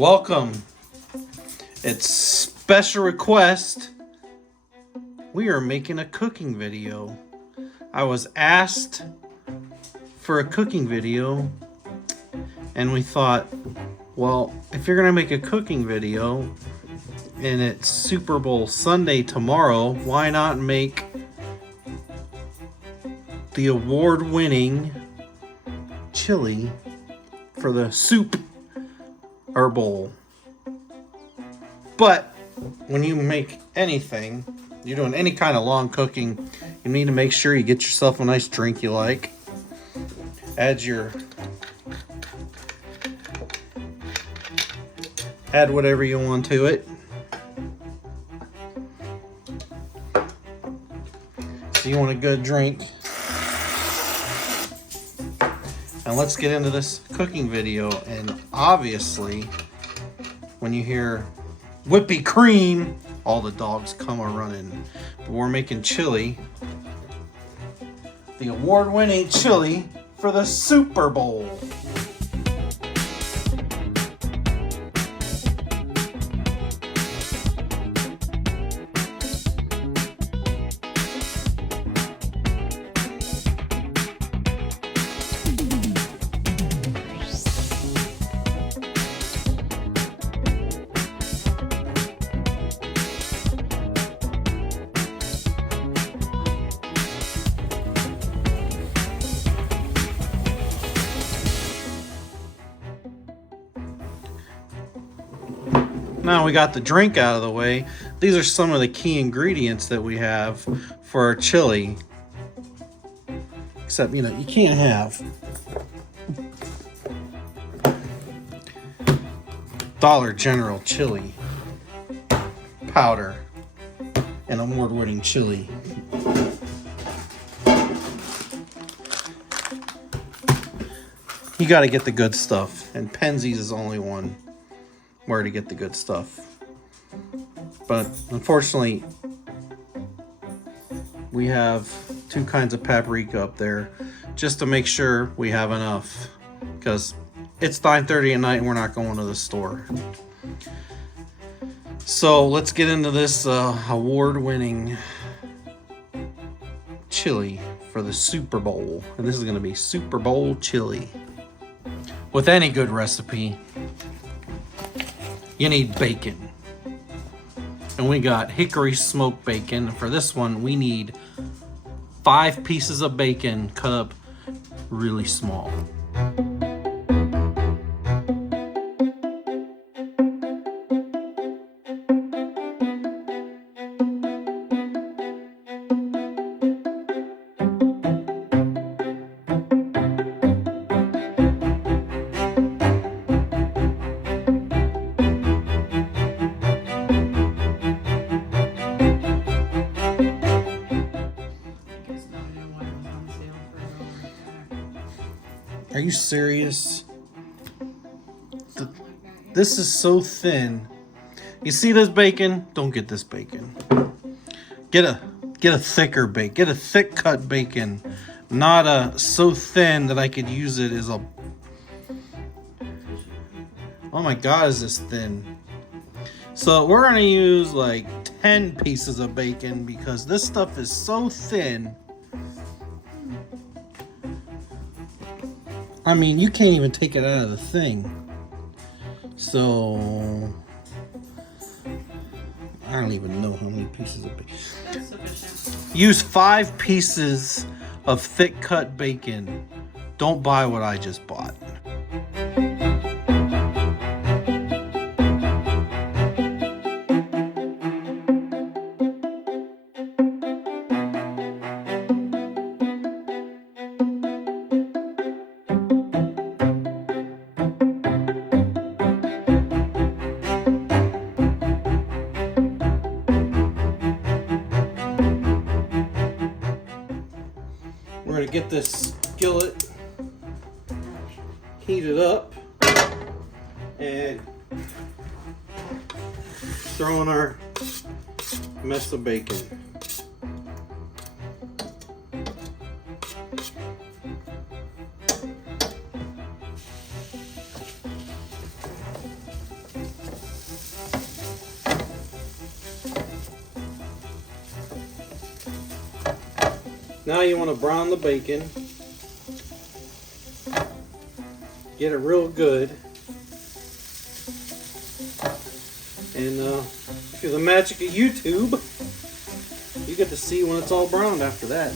Welcome. It's special request. We are making a cooking video. I was asked for a cooking video, and we thought, well, if you're gonna make a cooking video and it's Super Bowl Sunday tomorrow, why not make the award-winning chili for the soup or bowl? But when you make anything, you're doing any kind of long cooking, you need to make sure you get yourself a nice drink you like. Add whatever you want to it. So you want a good drink. And let's get into this cooking video. And obviously, when you hear whippy cream, all the dogs come a-running. But we're making chili. The award-winning chili for the Super Bowl. Now we got the drink out of the way. These are some of the key ingredients that we have for our chili. Except, you can't have Dollar General chili powder and award-winning chili. You got to get the good stuff, and Penzeys is only one where to get the good stuff. But unfortunately, we have two kinds of paprika up there just to make sure we have enough, because it's 9:30 at night and we're not going to the store. So let's get into this award-winning chili for the Super Bowl. And this is going to be Super Bowl chili. With any good recipe, you need bacon. And we got hickory smoked bacon. For this one, we need 5 pieces of bacon cut up really small. Are you serious? This is so thin. You see this bacon? Don't get this bacon. Get a thicker bacon. Get a thick cut bacon. Not a so thin that I could use it as a... Oh my God, is this thin? So we're gonna use like 10 pieces of bacon because this stuff is so thin. I mean, you can't even take it out of the thing. So, I don't even know how many pieces of bacon. That's sufficient. Use 5 pieces of thick cut bacon. Don't buy what I just bought. We're going to get this skillet heated up and throw in our mess of bacon. Now you want to brown the bacon. Get it real good. And through the magic of YouTube, you get to see when it's all browned after that.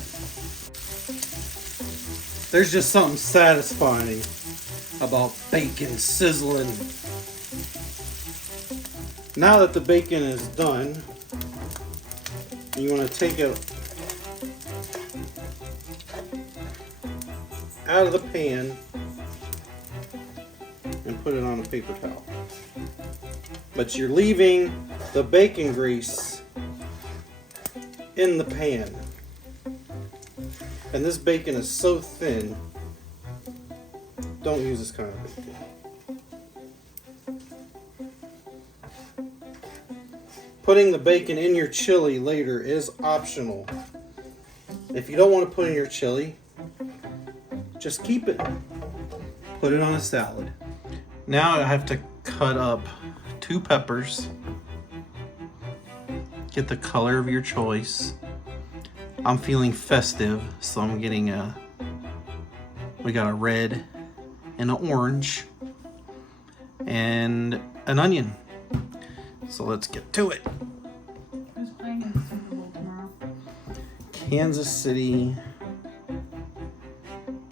There's just something satisfying about bacon sizzling. Now that the bacon is done, you want to take it out of the pan and put it on a paper towel. But you're leaving the bacon grease in the pan. And this bacon is so thin, don't use this kind of bacon. Putting the bacon in your chili later is optional. If you don't want to put in your chili, just keep it. Put it on a salad. Now I have to cut up 2 peppers. Get the color of your choice. I'm feeling festive, so I'm getting we got a red and an orange and an onion. So let's get to it. Who's playing in the Super Bowl tomorrow? Kansas City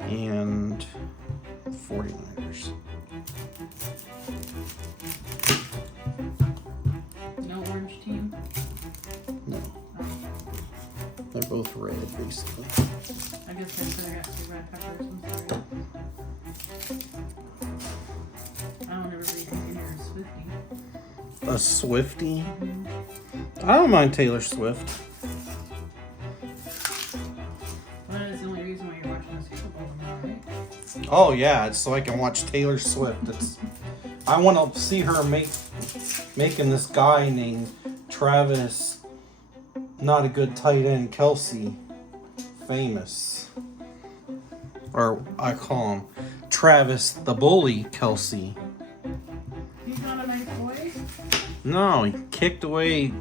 and 49ers. No orange team? No. They're both red, basically. I guess I said I got 2 red peppers. I'm sorry. I don't ever read thinking you're a Swiftie. A Swiftie? I don't mind Taylor Swift. Well, that is the only reason why you're watching the Super Bowl tomorrow, right? Oh yeah, it's so I can watch Taylor Swift. I want to see her making this guy named Travis, not a good tight end, Kelsey, famous. Or I call him Travis the Bully Kelsey. He's not a nice boy? No, he kicked away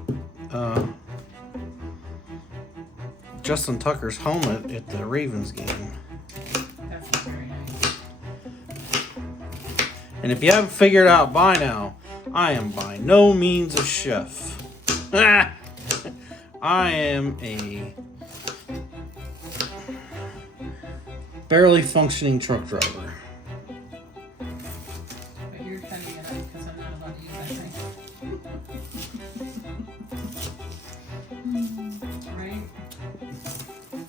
Justin Tucker's helmet at the Ravens game. That's not very nice. And if you haven't figured out by now, I am by no means a chef. I am a barely functioning truck driver. But you're cutting it up because I'm not allowed to use that thing. Right?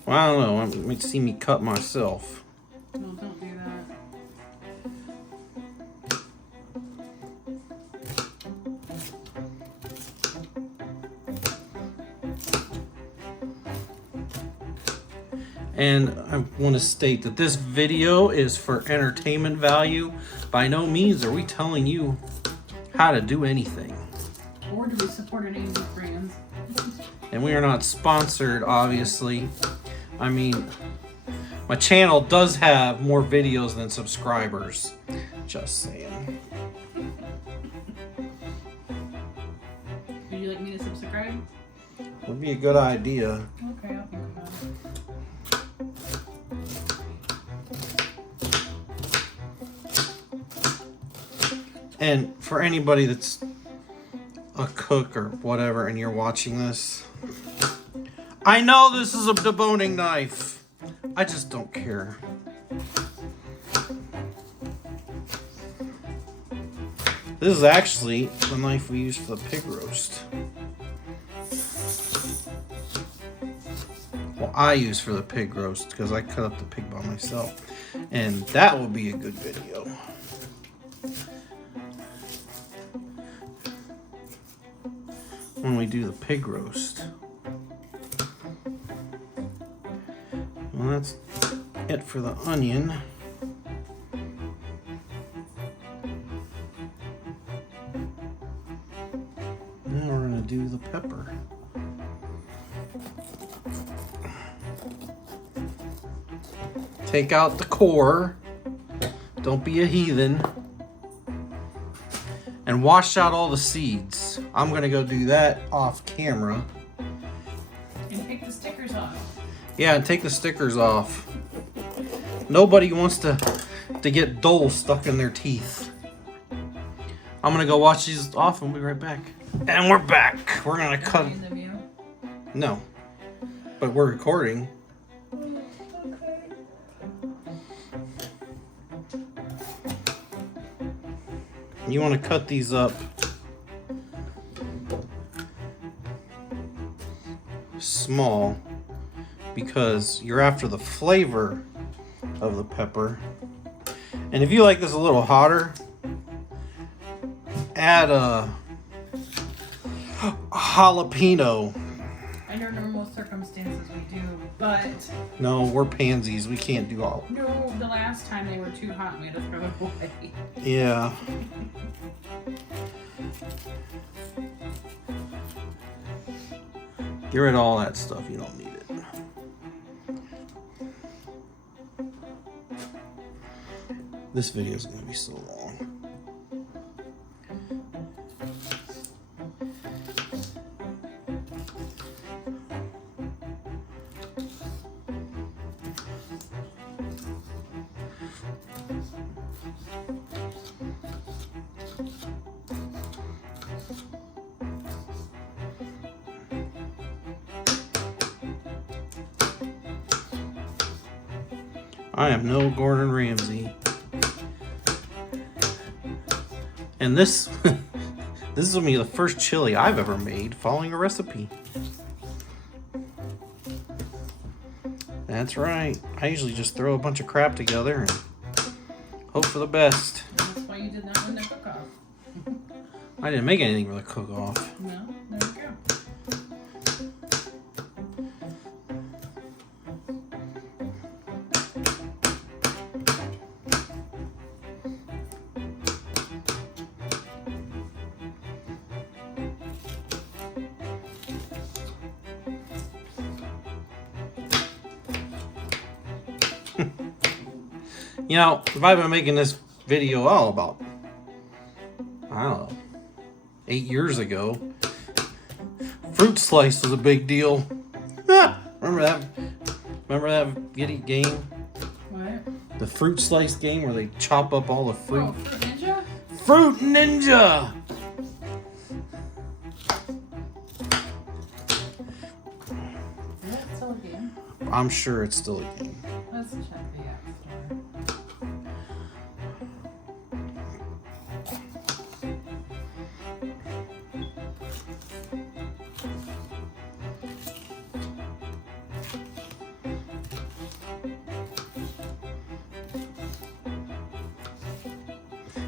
Well, I don't know. You might see me cut myself. No, don't do that. And I want to state that this video is for entertainment value. By no means are we telling you how to do anything. Or do we support any of these brands? And we are not sponsored, obviously. I mean, my channel does have more videos than subscribers. Just saying. Would you like me to subscribe? Would be a good idea. Okay, I'll think about it. And for anybody that's a cook or whatever and you're watching this, I know this is a deboning knife. I just don't care. This is actually the knife we use for the pig roast. Well, I use for the pig roast because I cut up the pig by myself. And that will be a good video. When we do the pig roast. Well, that's it for the onion. Now we're going to do the pepper. Take out the core. Don't be a heathen. And wash out all the seeds. I'm going to go do that off camera. And take the stickers off. Yeah, and take the stickers off. Nobody wants to get Dole stuck in their teeth. I'm gonna go watch these off and we'll be right back. And we're back. We're gonna cut. No, but we're recording. You want to cut these up small because you're after the flavor of the pepper. And if you like this a little hotter, add a jalapeno. Under normal circumstances we do, but No, we're pansies. We can't do all. no, the last time they were too hot and we had to throw it away. Yeah. Get rid of all that stuff. You don't need it. This video is going to be so long. I am no Gordon Ramsay. And this this is gonna be the first chili I've ever made following a recipe. That's right. I usually just throw a bunch of crap together and hope for the best. That's why you did not win the cook-off. I didn't make anything for the cook-off. No, there we go. You know, if I've been making this video all about, I don't know, 8 years ago, fruit slice was a big deal. Remember that? Remember that game? What? The fruit slice game where they chop up all the fruit. Oh, Fruit Ninja? Fruit Ninja! Is that still a game? I'm sure it's still a game. Let's check the App Store.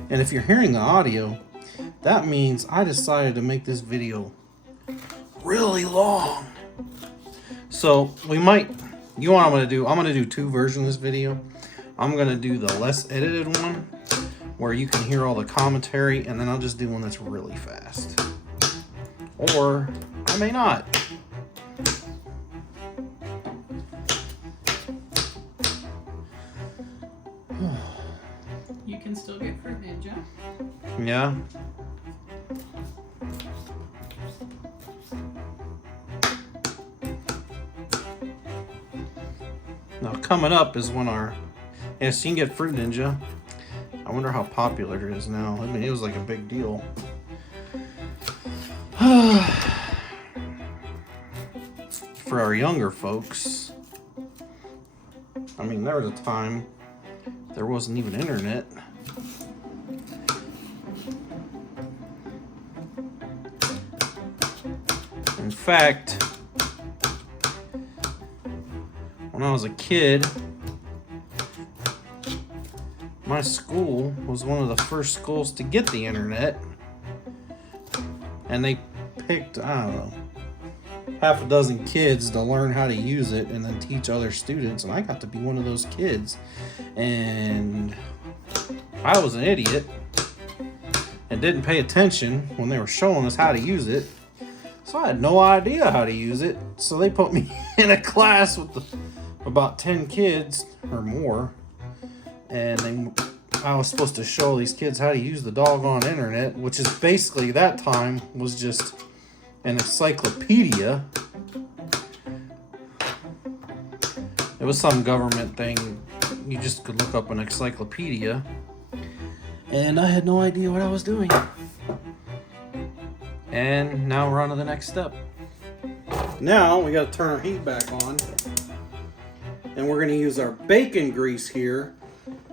And if you're hearing the audio, that means I decided to make this video really long. So we might, you know what I'm gonna do? I'm gonna do 2 versions of this video. I'm gonna do the less edited one where you can hear all the commentary, and then I'll just do one that's really fast. Or I may not. You can still get Fruit Ninja. Yeah. Now coming up is when our, yes, you can get Fruit Ninja. I wonder how popular it is now. I mean, it was like a big deal. For our younger folks, I mean, there was a time there wasn't even internet. In fact, when I was a kid, my school was one of the first schools to get the internet. And they picked, I don't know, half a dozen kids to learn how to use it and then teach other students. And I got to be one of those kids. And I was an idiot and didn't pay attention when they were showing us how to use it. So I had no idea how to use it. So they put me in a class with about 10 kids or more. And I was supposed to show these kids how to use the doggone internet, which is basically, that time, was just an encyclopedia. It was some government thing. You just could look up an encyclopedia. And I had no idea what I was doing. And now we're on to the next step. Now we got to turn our heat back on. And we're going to use our bacon grease here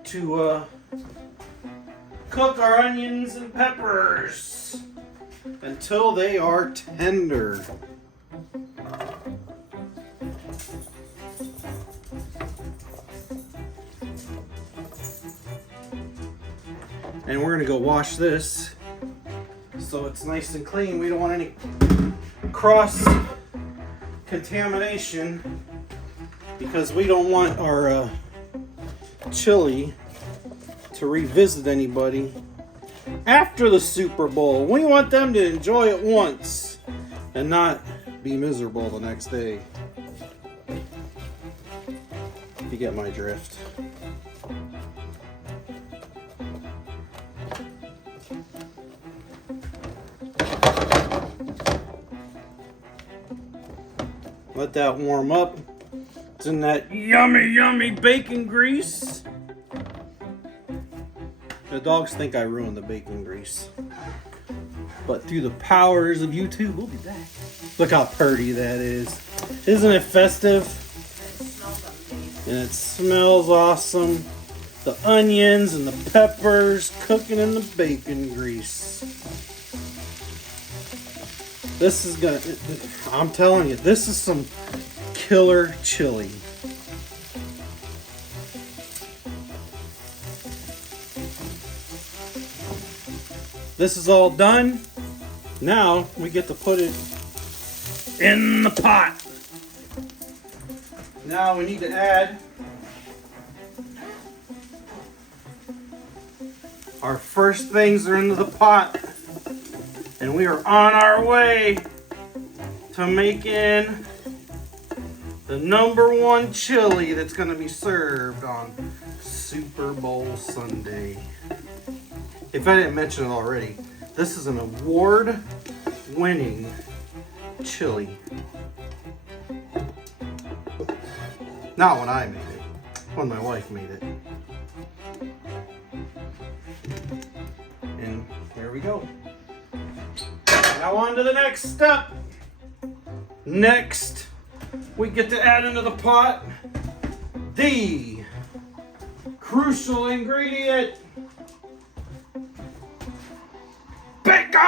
to cook our onions and peppers until they are tender. And we're gonna go wash this so it's nice and clean. We don't want any cross contamination because we don't want our chili to revisit anybody after the Super Bowl. We want them to enjoy it once and not be miserable the next day. You get my drift. Let that warm up. It's in that yummy, yummy bacon grease. The dogs think I ruined the bacon grease. But through the powers of YouTube, we'll be back. Look how pretty that is. Isn't it festive? And it smells awesome. The onions and the peppers cooking in the bacon grease. This is gonna, I'm telling you, this is some killer chili. This is all done. Now we get to put it in the pot. Now we need to add our first things are into the pot. And we are on our way to making the #1 chili that's going to be served on Super Bowl Sunday. If I didn't mention it already, this is an award-winning chili. Not when I made it, when my wife made it. And there we go. Now on to the next step. Next, we get to add into the pot the crucial ingredient, bacon!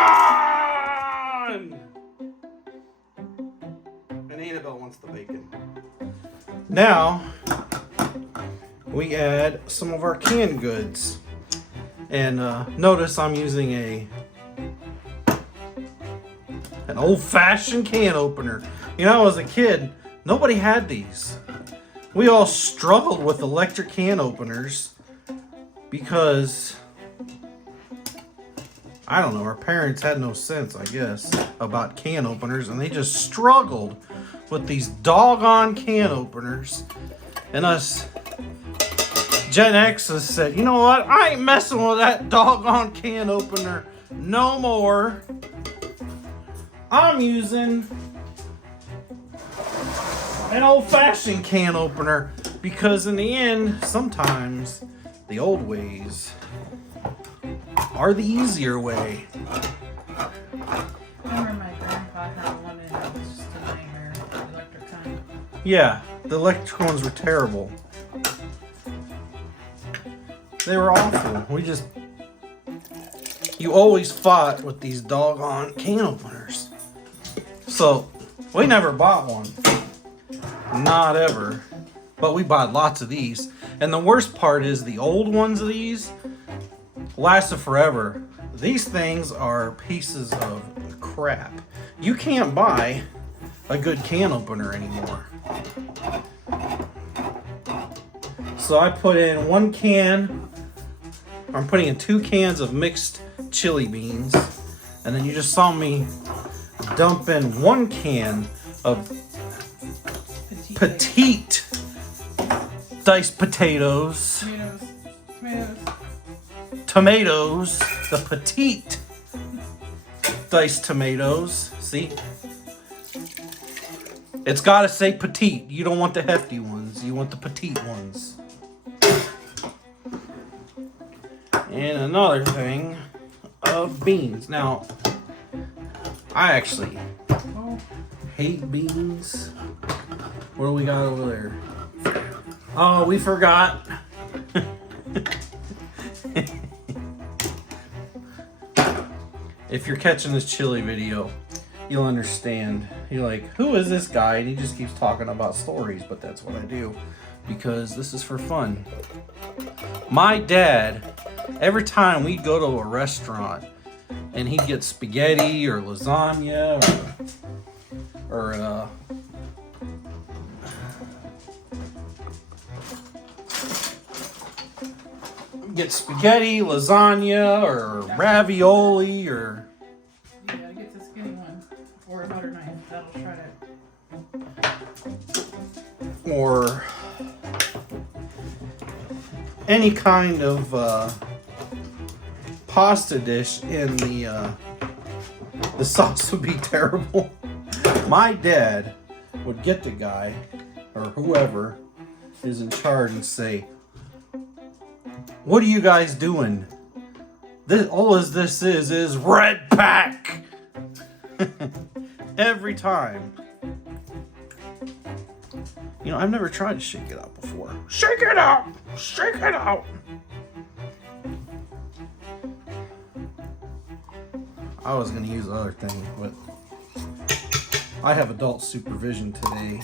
And Annabelle wants the bacon. Now, we add some of our canned goods. And notice I'm using an old-fashioned can opener. You know, as a kid, nobody had these. We all struggled with electric can openers because, I don't know, our parents had no sense, I guess, about can openers, and they just struggled with these doggone can openers. And us Gen Xers said, you know what, I ain't messing with that doggone can opener no more. I'm using an old-fashioned can opener because in the end, sometimes the old ways are the easier way. I remember my grandpa had one and it was just a nightmare, the electric kind. Yeah, the electric ones were terrible. They were awful. You always fought with these doggone can openers. So, we never bought one. Not ever. But we bought lots of these. And the worst part is the old ones of these lasted forever. These things are pieces of crap. You can't buy a good can opener anymore. So I put in I'm putting in 2 cans of mixed chili beans. And then you just saw me dump in 1 can of petite diced potatoes. Tomatoes. The petite diced tomatoes. See? It's gotta say petite. You don't want the hefty ones. So you want the petite ones. And another thing of beans. Now, I actually hate beans. What do we got over there? Oh, we forgot. If you're catching this chili video, you'll understand. You're like, who is this guy? And he just keeps talking about stories, but that's what I do because this is for fun. My dad, every time we'd go to a restaurant and he'd get spaghetti or lasagna or get spaghetti, lasagna, or ravioli, or Yeah, get the skinny one or a butter knife. That'll shred it. or any kind of pasta dish, and the sauce would be terrible. My dad would get the guy or whoever is in charge and say, "What are you guys doing? This all as this is red pack." Every time. You know, I've never tried to shake it out before. Shake it out! Shake it out! I was gonna use the other thing, but I have adult supervision today,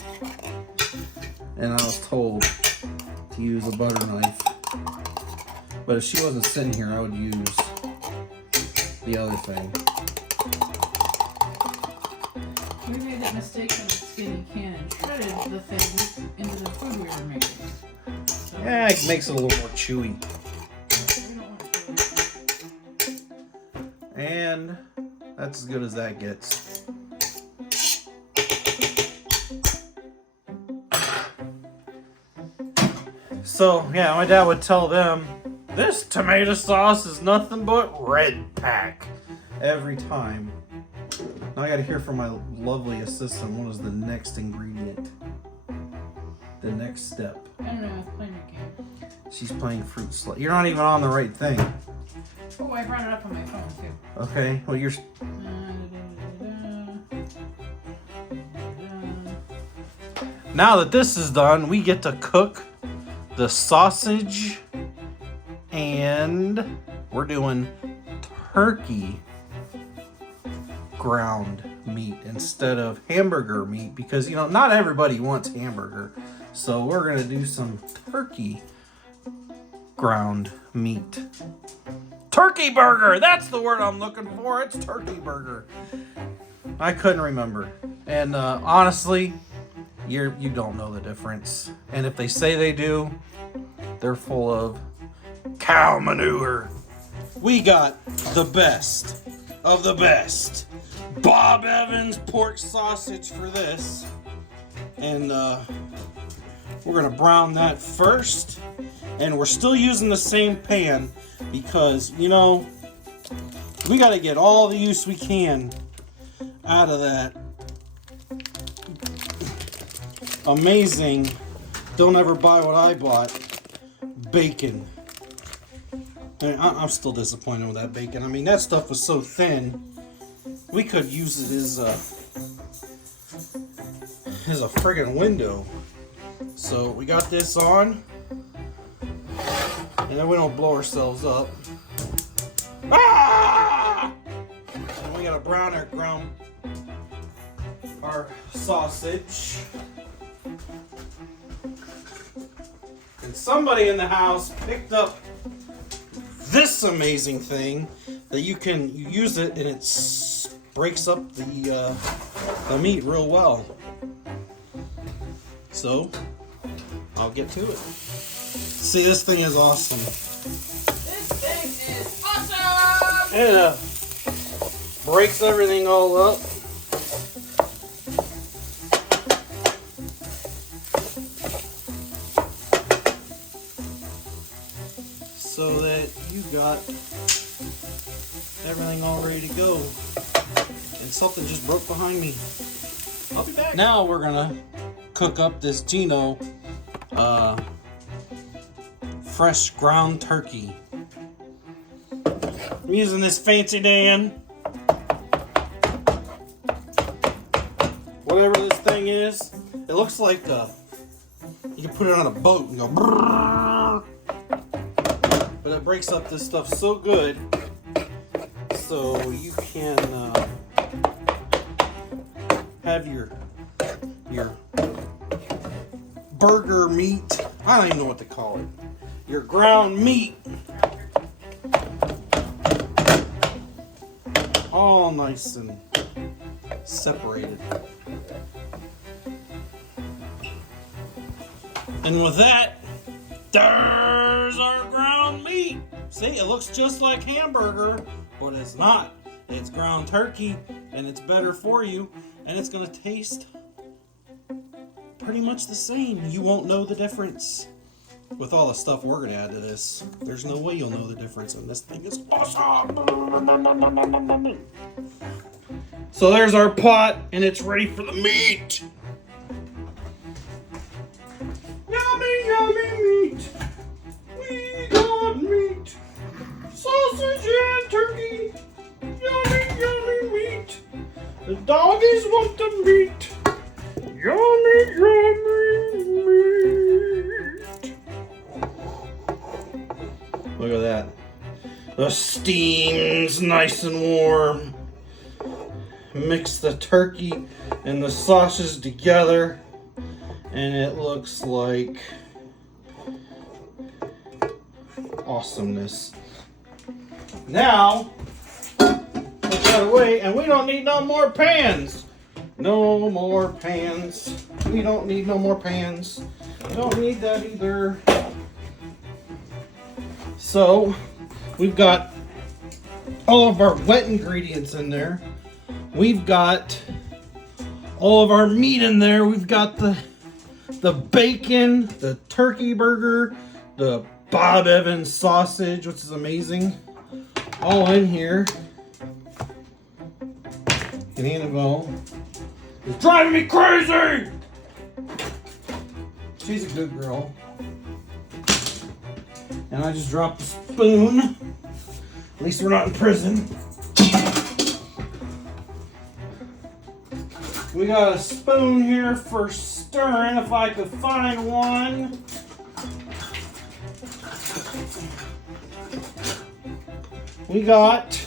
and I was told to use a butter knife. But if she wasn't sitting here, I would use the other thing. We made that mistake in the skinny can and shredded the thing into the food we were making. So Yeah, it makes it a little more chewy. we don't want to. And that's as good as that gets. So, yeah, my dad would tell them, this tomato sauce is nothing but red pack. Every time. Now I gotta hear from my lovely assistant, what is the next ingredient? The next step. I don't know. Playing a game. She's playing fruit slide. You're not even on the right thing. Oh, I brought it up on my phone too. Okay, well you're... Now that this is done, we get to cook the sausage, and we're doing turkey ground meat instead of hamburger meat because, you know, not everybody wants hamburger. So we're going to do some turkey ground meat. Turkey burger! That's the word I'm looking for. It's turkey burger. I couldn't remember. And honestly, you don't know the difference. And if they say they do, they're full of cow manure. We got the best of the best. Bob Evans pork sausage for this. And we're gonna brown that first. And we're still using the same pan because, you know, we gotta get all the use we can out of that amazing, don't ever buy what I bought, bacon. I mean, I'm still disappointed with that bacon. I mean, that stuff was so thin. We could use it as a friggin' window. So we got this on, and then we don't blow ourselves up. Ah! And we gotta brown our sausage. And somebody in the house picked up this amazing thing that you use it and it breaks up the meat real well. So I'll get to it. See, this thing is awesome. This thing is awesome! It breaks everything all up. So that you got everything all ready to go. And something just broke behind me. I'll be back. Now we're gonna cook up this Gino fresh ground turkey. I'm using this fancy Dan. Whatever this thing is, it looks like you can put it on a boat and go brrrr. But it breaks up this stuff so good, so you can have your burger meat. I don't even know what to call it. Your ground meat, all nice and separated. And with that, there's our ground meat. See, it looks just like hamburger, but it's not. It's ground turkey, and it's better for you, and it's gonna taste pretty much the same. You won't know the difference. With all the stuff we're gonna add to this, there's no way you'll know the difference, and this thing is awesome. So there's our pot, and it's ready for the meat. Yummy, yummy meat. We got meat. Sausage and turkey. Yummy, yummy meat. The doggies want the meat. Yummy, yummy meat. Look at that. The steam's nice and warm. Mix the turkey and the sausage together, and it looks like awesomeness. Now, put that away, and we don't need no more pans. No more pans. We don't need no more pans. Don't need that either. So, we've got all of our wet ingredients in there. We've got all of our meat in there. We've got the bacon, the turkey burger, the Bob Evans sausage, which is amazing. All in here. And Annabelle is driving me crazy! She's a good girl. And I just dropped the spoon. At least we're not in prison. We got a spoon here for stirring, if I could find one. We got...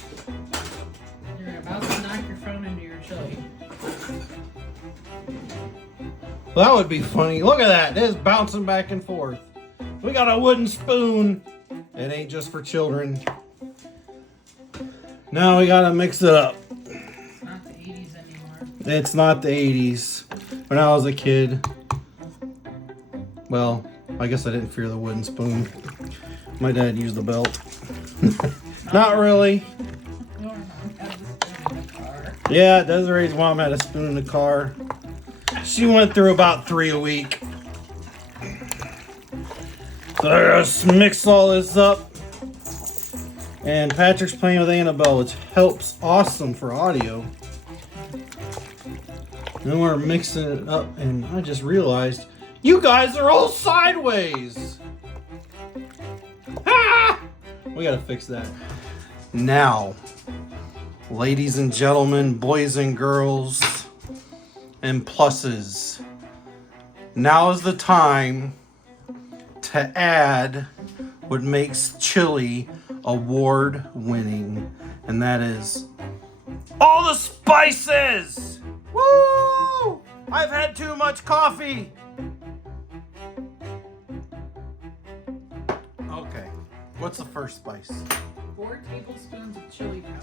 You're about to knock your phone into your chili. Well, that would be funny. Look at that. It is bouncing back and forth. We got a wooden spoon. It ain't just for children. Now we gotta mix it up. It's not the 80s anymore. It's not the 80s. When I was a kid. Well, I guess I didn't fear the wooden spoon. My dad used the belt. Not really. Your mom had the spoon in the car. Yeah, Desiree's mom had a spoon in the car. She went through about 3 a week. So I just mix all this up. And Patrick's playing with Annabelle, which helps awesome for audio. Then we're mixing it up, and I just realized you guys are all sideways. Ah! We gotta fix that. Now, ladies and gentlemen, boys and girls, and pluses, now is the time to add what makes chili award-winning, and that is all the spices. Woo! I've had too much coffee. Okay, what's the first spice? 4 tablespoons of chili powder.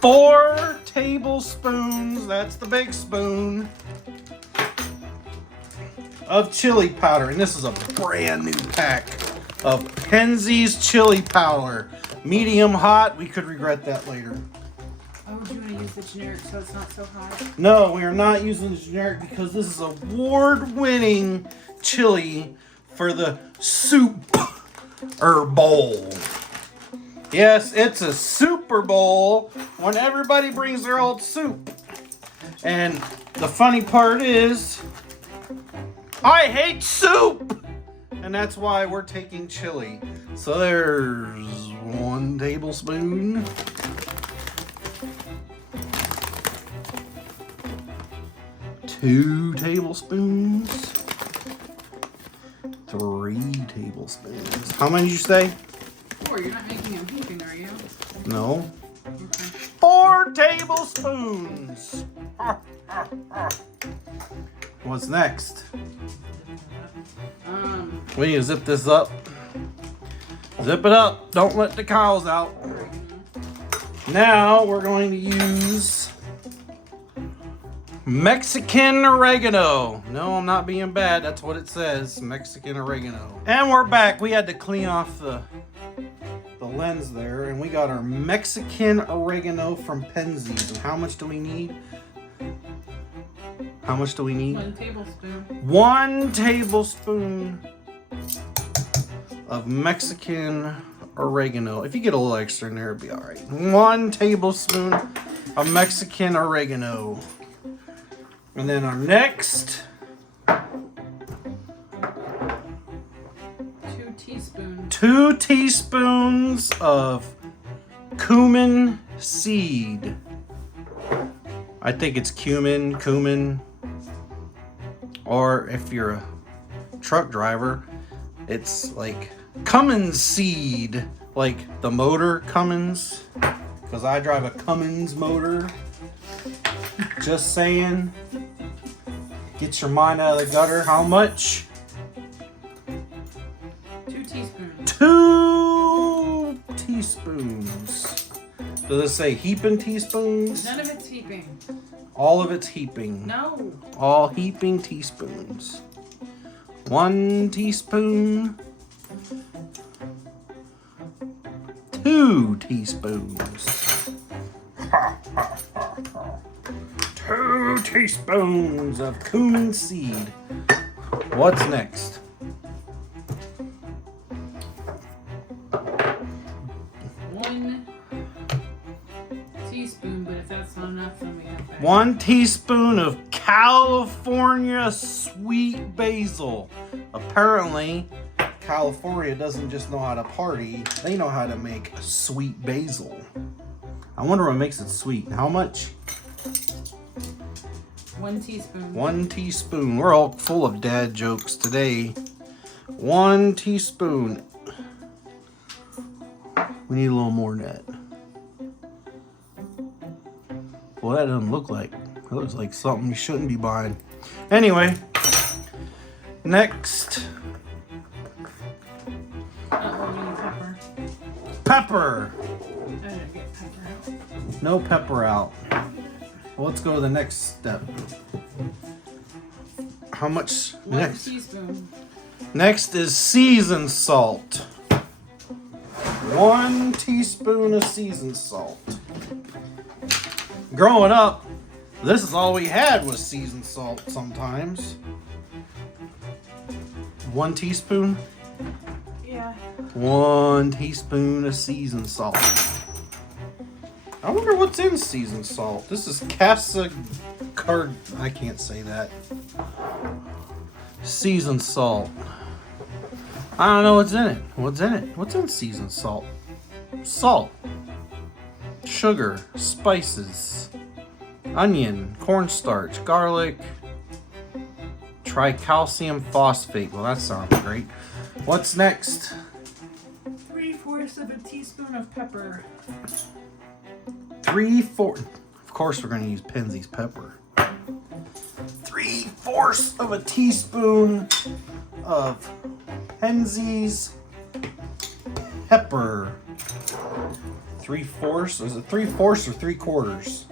4 tablespoons, that's the big spoon, of chili powder. And this is a brand new pack of Penzeys chili powder. Medium hot, we could regret that later. Oh, do you want to use the generic so it's not so hot? No, we are not using the generic because this is award-winning chili for the soup or bowl. Yes, it's a Super Bowl when everybody brings their old soup. And the funny part is, I hate soup. and that's why we're taking chili. So there's 1 tablespoon. 2 tablespoons. 3 tablespoons. How many did you say? 4. You're not making them heaping, are you? No. Okay. 4 tablespoons. What's next? We need to zip this up. Zip it up. Don't let the cows out. Now we're going to use Mexican oregano. No, I'm not being bad. That's what it says. Mexican oregano. And we're back. We had to clean off the lens there. And we got our Mexican oregano from Penzies. And how much do we need? How much do we need? 1 tablespoon. 1 tablespoon of Mexican oregano. If you get a little extra in there, it'll be all right. 1 tablespoon of Mexican oregano. And then our next 2 teaspoons. 2 teaspoons of cumin seed. I think it's cumin. Or if you're a truck driver, it's like Cummins seed, like the motor Cummins, because I drive a Cummins motor. Just saying. Get your mind out of the gutter. How much? 2 teaspoons. 2 teaspoons. Does it say heaping teaspoons? None of it's heaping. All of it's heaping. No. All heaping teaspoons. 1 teaspoon. 2 teaspoons. 2 teaspoons of cumin seed. What's next? 1 teaspoon, but if that's not enough, then we have that. 1 teaspoon of California sweet basil. Apparently, California doesn't just know how to party, they know how to make sweet basil. I wonder what makes it sweet. How much? 1 teaspoon. 1 teaspoon. We're all full of dad jokes today. 1 teaspoon. We need a little more than that. Well, that doesn't look like. It looks like something you shouldn't be buying. Anyway, next. We need pepper. Pepper. I didn't get pepper out. No pepper out. Well, let's go to the next step. How much 1 next? teaspoon. Next is seasoned salt. 1 teaspoon of seasoned salt. Growing up, this is all we had was seasoned salt sometimes. 1 teaspoon? Yeah. 1 teaspoon of seasoned salt. I wonder what's in seasoned salt. This is Casa Card. I can't say that. Seasoned salt. I don't know what's in it. What's in it? What's in seasoned salt? Salt, sugar, spices, onion, cornstarch, garlic, tricalcium phosphate. Well, that sounds great. What's next? 3/4 of a teaspoon of pepper. 3/4. Of course, we're going to use Penzies pepper. 3/4 of a teaspoon of Penzies pepper. 3/4. Is it 3/4 or 3/4?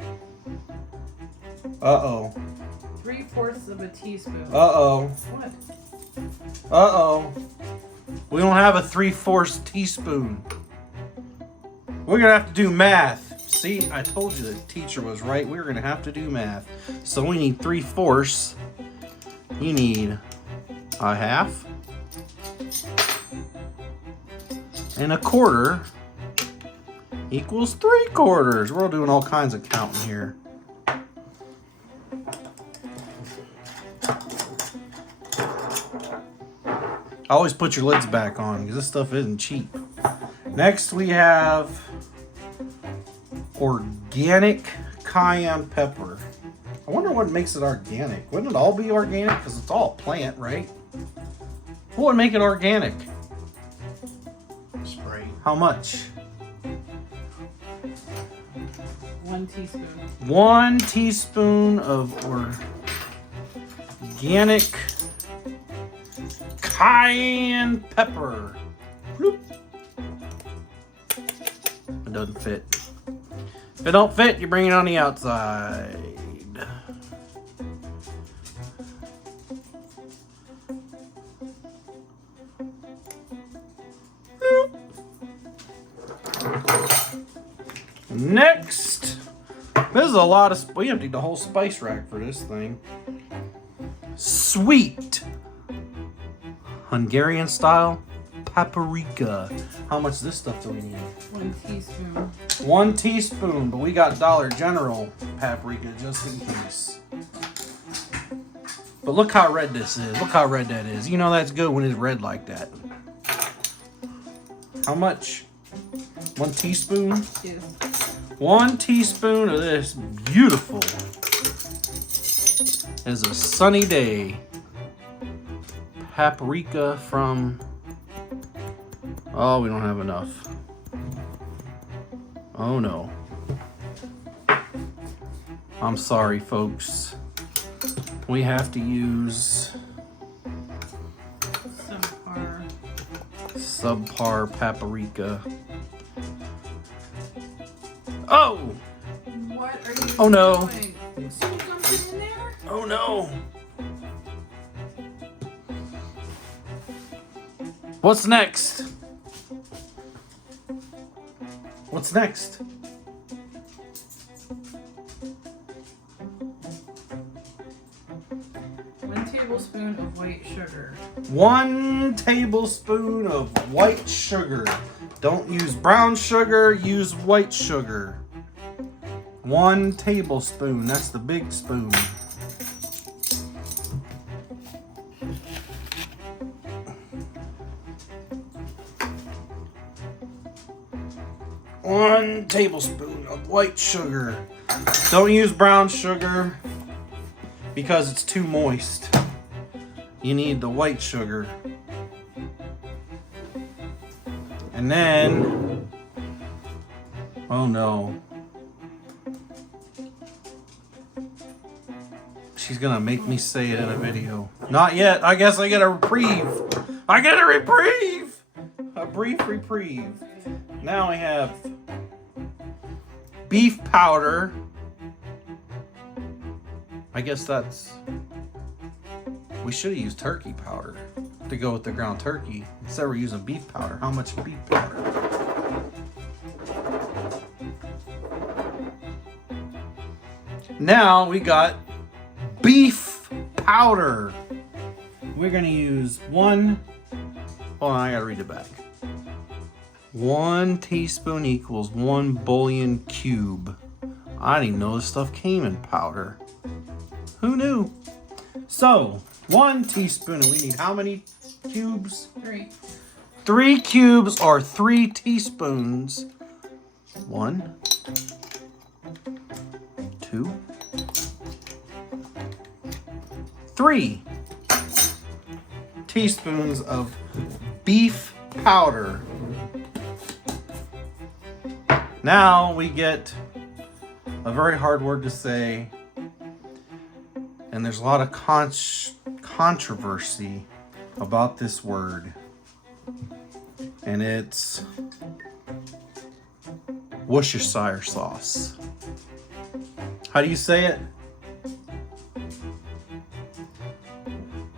Uh-oh. 3/4 of a teaspoon. Uh-oh. What? Uh-oh. We don't have a 3/4 teaspoon. We're going to have to do math. See, I told you the teacher was right. We're going to have to do math. So we need 3/4. You need a half. And a quarter equals 3/4. We're doing all kinds of counting here. Always put your lids back on because this stuff isn't cheap. Next we have organic cayenne pepper. I wonder what makes it organic. Wouldn't it all be organic? Because it's all plant, right? What would make it organic? Spray. How much? 1 teaspoon. 1 teaspoon of organic cayenne pepper. Bloop. It doesn't fit. If it don't fit, you bring it on the outside. Next, this is a lot of. We emptied the whole spice rack for this thing. Sweet Hungarian style paprika. How much of this stuff do we need? 1 teaspoon. 1 teaspoon, but we got Dollar General paprika just in case. But look how red this is. Look how red that is. You know that's good when it's red like that. How much? 1 teaspoon? Yes. 1 teaspoon of this beautiful is a sunny day paprika from, oh, we don't have enough. Oh no. I'm sorry, folks. We have to use subpar paprika. Oh! What are you Oh no. doing? Something in there? Oh no. What's next? What's next? One tablespoon of white sugar. 1 tablespoon of white sugar. Don't use brown sugar, use white sugar. 1 tablespoon, that's the big spoon. One tablespoon of white sugar. Don't use brown sugar because it's too moist. You need the white sugar. And then, oh no. She's gonna make me say it in a video. Not yet. I guess I get a reprieve. I get a reprieve. A brief reprieve. Now I have beef powder. I guess that's. We should have used turkey powder to go with the ground turkey. Instead we're using beef powder. How much beef powder? Now we got beef powder. We're gonna use 1. Hold on, I gotta read it back. 1 teaspoon equals 1 bouillon cube. I didn't even know this stuff came in powder. Who knew? So, 1 teaspoon, and we need how many cubes? 3. 3 cubes or 3 teaspoons. 1, 2, 3 teaspoons of beef powder. Now we get a very hard word to say, and there's a lot of controversy about this word, and it's Worcestershire sauce. How do you say it?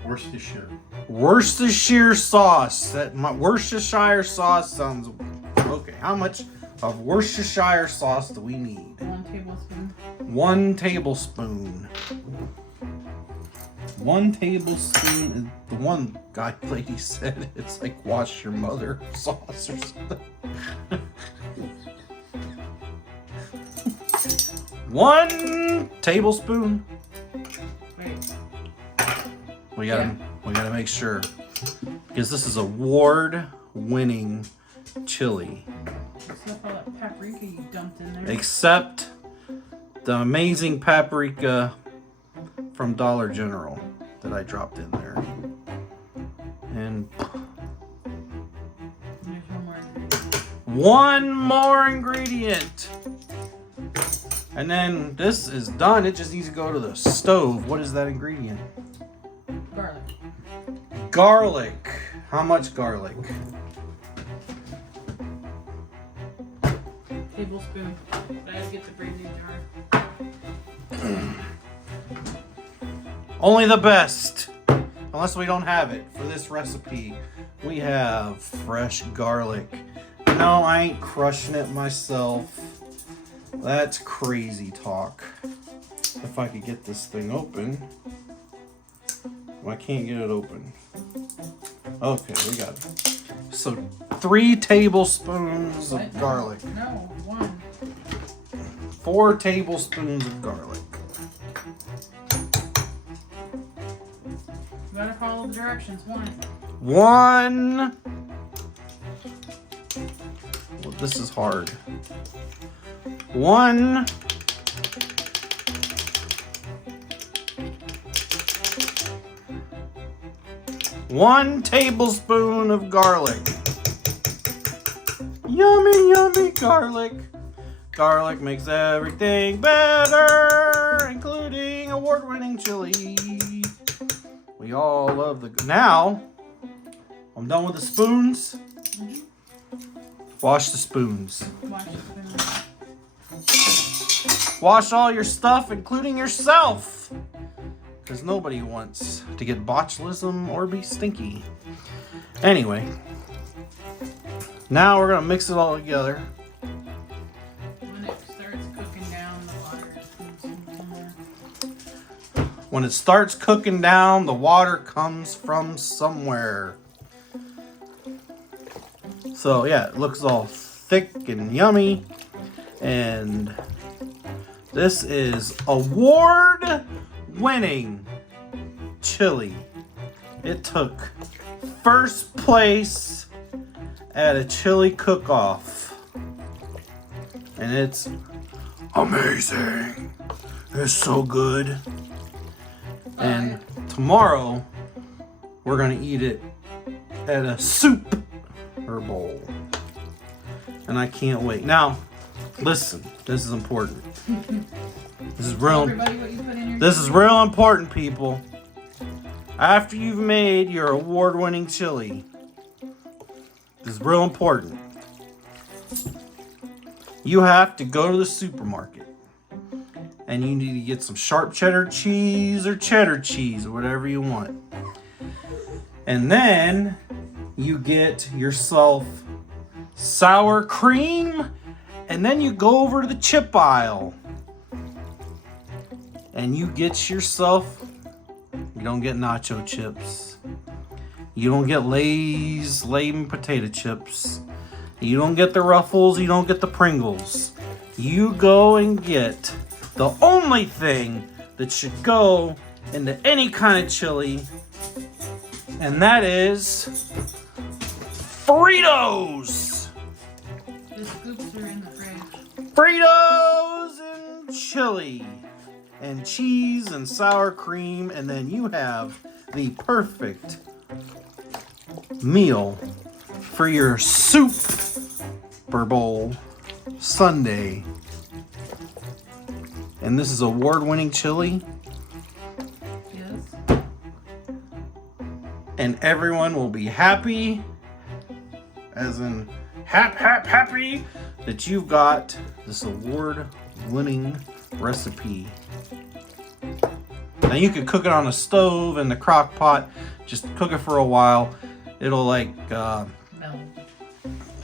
Worcestershire. Worcestershire sauce. Worcestershire sauce sounds okay. How much of Worcestershire sauce do we need? 1 tablespoon. 1 tablespoon. 1 tablespoon is the one guy lady said it's like wash your mother sauce or something. 1 tablespoon. Wait. We gotta make sure. because this is award-winning chili. Except all that paprika you dumped in there. Except the amazing paprika from Dollar General that I dropped in there. And There's one more ingredient. one more ingredient. And then this is done. It just needs to go to the stove. What is that ingredient? Garlic. Garlic. How much garlic? Tablespoon. But I had to get the brand new jar. Only the best. Unless we don't have it for this recipe. We have fresh garlic. No, I ain't crushing it myself. That's crazy talk. If I could get this thing open. Well, I can't get it open. Okay, we got it. So 3 tablespoons of garlic. No, 1. 4 tablespoons of garlic. You gotta follow the directions. 1. 1. Well, this is hard. 1. One tablespoon of garlic. Yummy, yummy garlic. Garlic makes everything better, including award-winning chili. We all love the... Now, I'm done with the spoons. Wash the spoons. Wash the spoon. Wash all your stuff, including yourself. Because nobody wants to get botulism or be stinky. Anyway. Now we're going to mix it all together. When it starts cooking down, the water comes in there. When it starts cooking down, the water comes from somewhere. So yeah, it looks all thick and yummy. And this is award-winning chili. It took first place at a chili cook-off. And it's amazing. It's so good. And tomorrow, we're going to eat it at a superbowl. And I can't wait. Now, listen, this is important. This is real. Everybody, what you put in your This is real important, people. After you've made your award-winning chili, this is real important. You have to go to the supermarket. And you need to get some sharp cheddar cheese or cheddar cheese or whatever you want. And then you get yourself sour cream. And then you go over to the chip aisle. And you get yourself, you don't get nacho chips. You don't get Lay's Laden potato chips. You don't get the Ruffles. You don't get the Pringles. You go and get the only thing that should go into any kind of chili, and that is Fritos. The scoops are in the fridge. Fritos and chili and cheese and sour cream, and then you have the perfect meal for your Super Bowl Sunday. And this is award-winning chili. Yes. And everyone will be happy, as in happy, that you've got this award-winning recipe. Now you could cook it on a stove in the crock pot. Just cook it for a while. It'll like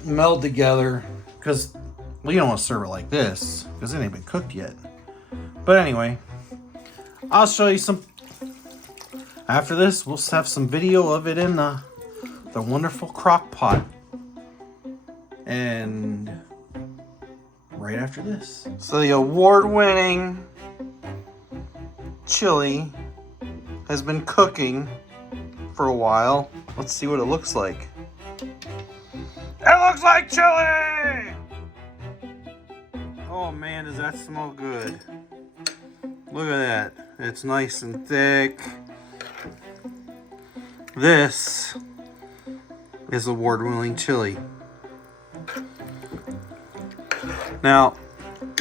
meld together. Because well, you don't want to serve it like this, because it ain't been cooked yet. But anyway, I'll show you some. After this, we'll have some video of it in the wonderful crock pot. And right after this. So the award-winning chili has been cooking for a while. Let's see what it looks like. It looks like chili! Oh man, does that smell good. Look at that. It's nice and thick. This is award-winning chili. Now,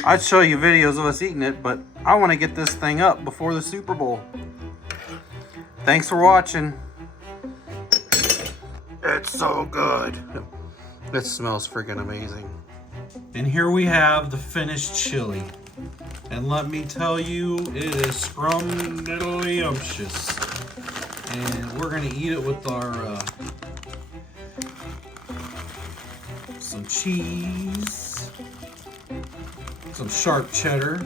I'd show you videos of us eating it, but I want to get this thing up before the Super Bowl. Thanks for watching. It's so good. It smells freaking amazing. And here we have the finished chili. And let me tell you, it is scrum-diddly-umptious. And we're gonna eat it with our some cheese, some sharp cheddar,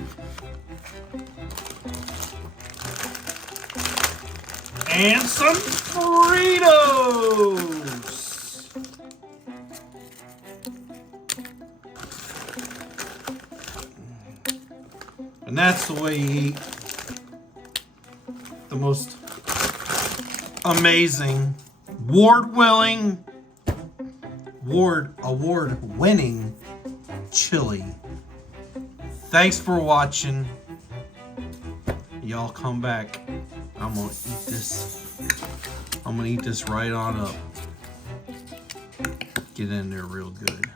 and some Fritos. And that's the way you eat the most amazing, award-winning chili. Thanks for watching. Y'all come back. I'm gonna eat this. I'm gonna eat this right on up. Get in there real good.